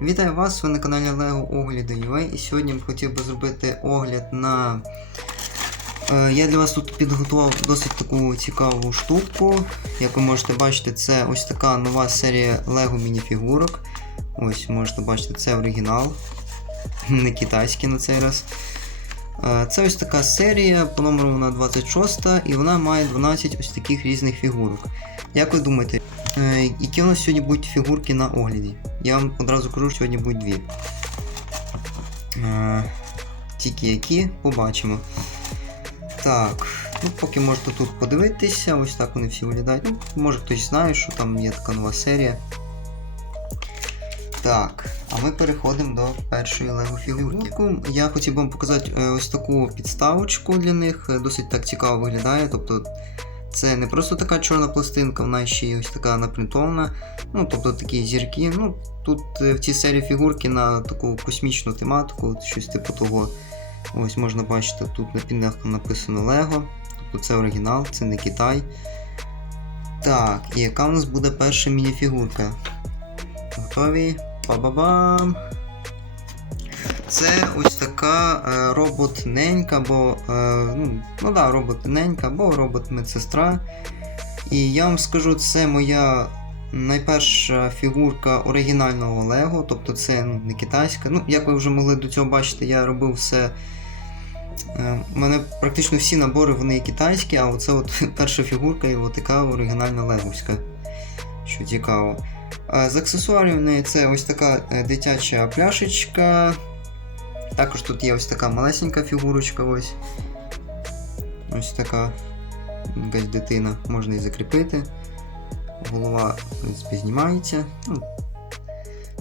Вітаю вас, ви на каналі Lego Огляди UA і сьогодні я хотів би зробити огляд на. Е, я для вас тут підготував досить таку цікаву штуку. Як ви можете бачити, це ось така нова серія Lego мініфігурок. Ось можете бачити, це оригінал. Не китайський на цей раз. Е, Це ось така серія, по номеру вона 26 і вона має 12 ось таких різних фігурок. Як ви думаєте, які у нас сьогодні будуть фігурки на огляді? Я вам одразу кажу, що сьогодні будуть дві. Е, Тільки які, побачимо. Так, ну поки можете тут подивитися, ось так вони всі виглядають. Ну, може хтось знає, що там є така нова серія. Так, а ми переходимо до першої лего фігурки. Я хотів би вам показати е, ось таку підставочку для них. Е, Досить так цікаво виглядає. Тобто це не просто така чорна пластинка, вона ще й ось така напринтована. Ну, тобто такі зірки. Ну, Тут е, в цій серії фігурки на таку космічну тематику, щось типу того. Ось можна бачити, тут на пінах написано Lego. Тобто це оригінал, це не Китай. Так, і яка у нас буде перша мініфігурка? Готові? Па-ба-бам! Це ось така е, робот-ненька, або, е, ну, ну да, робот-ненька, або робот-медсестра. І я вам скажу, це моя найперша фігурка оригінального Лего, тобто це ну, не китайська. Ну, як ви вже могли до цього бачити, я робив все. Е, У мене практично всі набори вони китайські, а оце от перша фігурка і така оригінальна леговська. Що цікаво. З аксесуарів в неї це ось така е, дитяча пляшечка. Також тут є ось така малесенька фігурочка. Ось Ось така якась дитина, можна її закріпити. Голова, в принципі, знімається. Ну,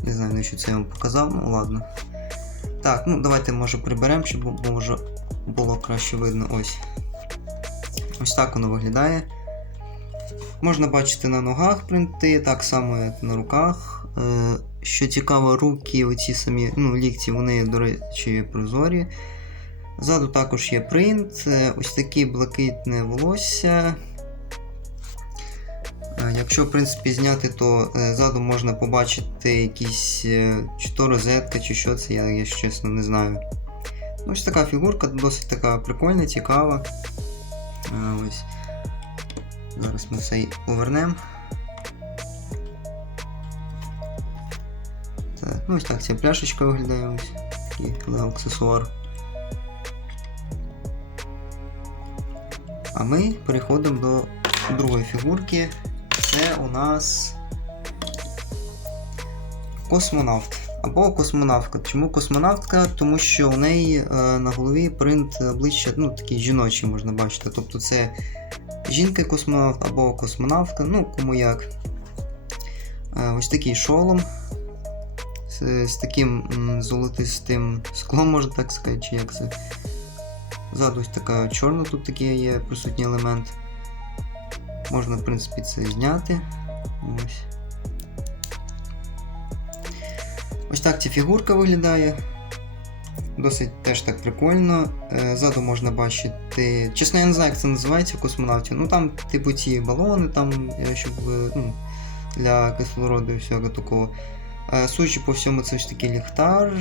Не знаю, на що це я вам показав, ну ладно. Так, ну давайте може приберемо, щоб може було краще видно. Ось. Ось так воно виглядає. Можна бачити на ногах принти, так само, як на руках. Е, що цікаво, руки, оці самі ну, лікті, вони, до речі, прозорі. Ззаду також є принт, ось таке блакитне волосся. Е, Якщо, в принципі, зняти, то е, ззаду можна побачити якісь чи то розетка, чи що це, я, якщо чесно, не знаю. Ну, Ось така фігурка, досить така прикольна, цікава. Ось. Зараз ми все повернемо. Ну ось так ця пляшечка виглядає ось. Такий аксесуар. А ми переходимо до другої фігурки. Це у нас космонавт. Або космонавтка. Чому космонавтка? Тому що у неї е, на голові принт обличчя, ну такий жіночий можна бачити. Тобто це жінка-космонавт або космонавтка, ну кому як. Е, ось такий шолом з, з таким золотистим склом, можна так сказати, чи як це. Ззаду ось така чорна, тут такий є присутній елемент. Можна, в принципі, це зняти. Ось. Ось так ця фігурка виглядає. Досить теж так прикольно. Е, Ззаду можна бачити. Чесно, я не знаю, як це називається в космонавтів. Ну там, типу, ці балони, там, е, щоб е, ну, для кислороду і всього такого. Судячи по всьому, це ось такий ліхтар,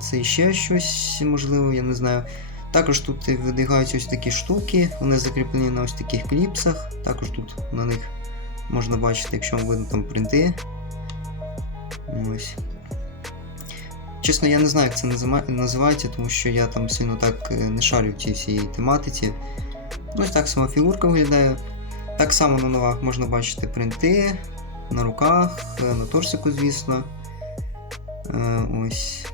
це ще щось, можливо, я не знаю. Також тут видвигаються ось такі штуки, вони закріплені на ось таких кліпсах. Також тут на них можна бачити, якщо вам видно там принти. Ось. Чесно, я не знаю, як це називається, тому що я там сильно так е, не шарю в цій всій тематиці. Ну, ось так сама фігурка виглядає. Так само на ногах можна бачити принти, на руках, е, на торсику, звісно. Е, Ось.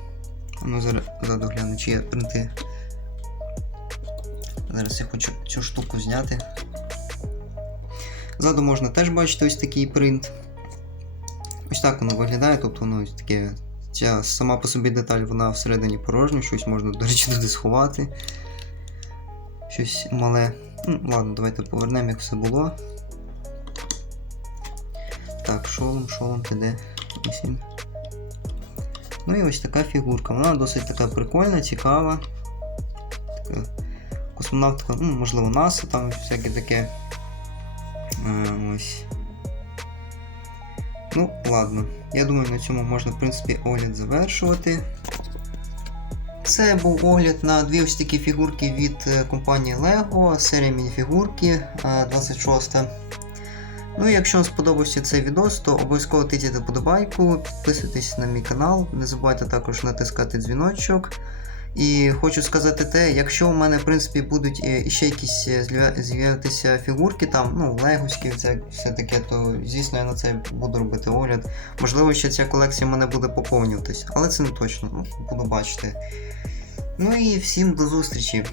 Ну, зараз гляну, чи є принти. Зараз я хочу цю штуку зняти. Ззаду можна теж бачити ось такий принт. Ось так воно виглядає, тобто воно ось таке. Ця сама по собі деталь, вона всередині порожня, щось можна, до речі, туди сховати. Щось мале. Ну, ладно, давайте повернемо, як все було. Так, шолом, шолом, піде. Ось він. Ну і ось така фігурка. Вона досить така прикольна, цікава. Така космонавтка, ну, можливо, НАСА, там всяке таке. Е, ось. Ну, ладно. Я думаю, на цьому можна, в принципі, огляд завершувати. Це був огляд на дві ось такі фігурки від е, компанії LEGO, серія мініфігурки е, 26. Ну і якщо вам сподобався цей відос, то обов'язково тицяйте подобайку, підписуйтесь на мій канал, не забувайте також натискати дзвіночок. І хочу сказати те, якщо у мене в принципі будуть е, ще якісь е, з'являтися фігурки, там, ну, легоські, це все таке, то звісно я на це буду робити огляд. Можливо, ще ця колекція в мене буде поповнюватись, але це не точно, ну, буду бачити. Ну і всім до зустрічі!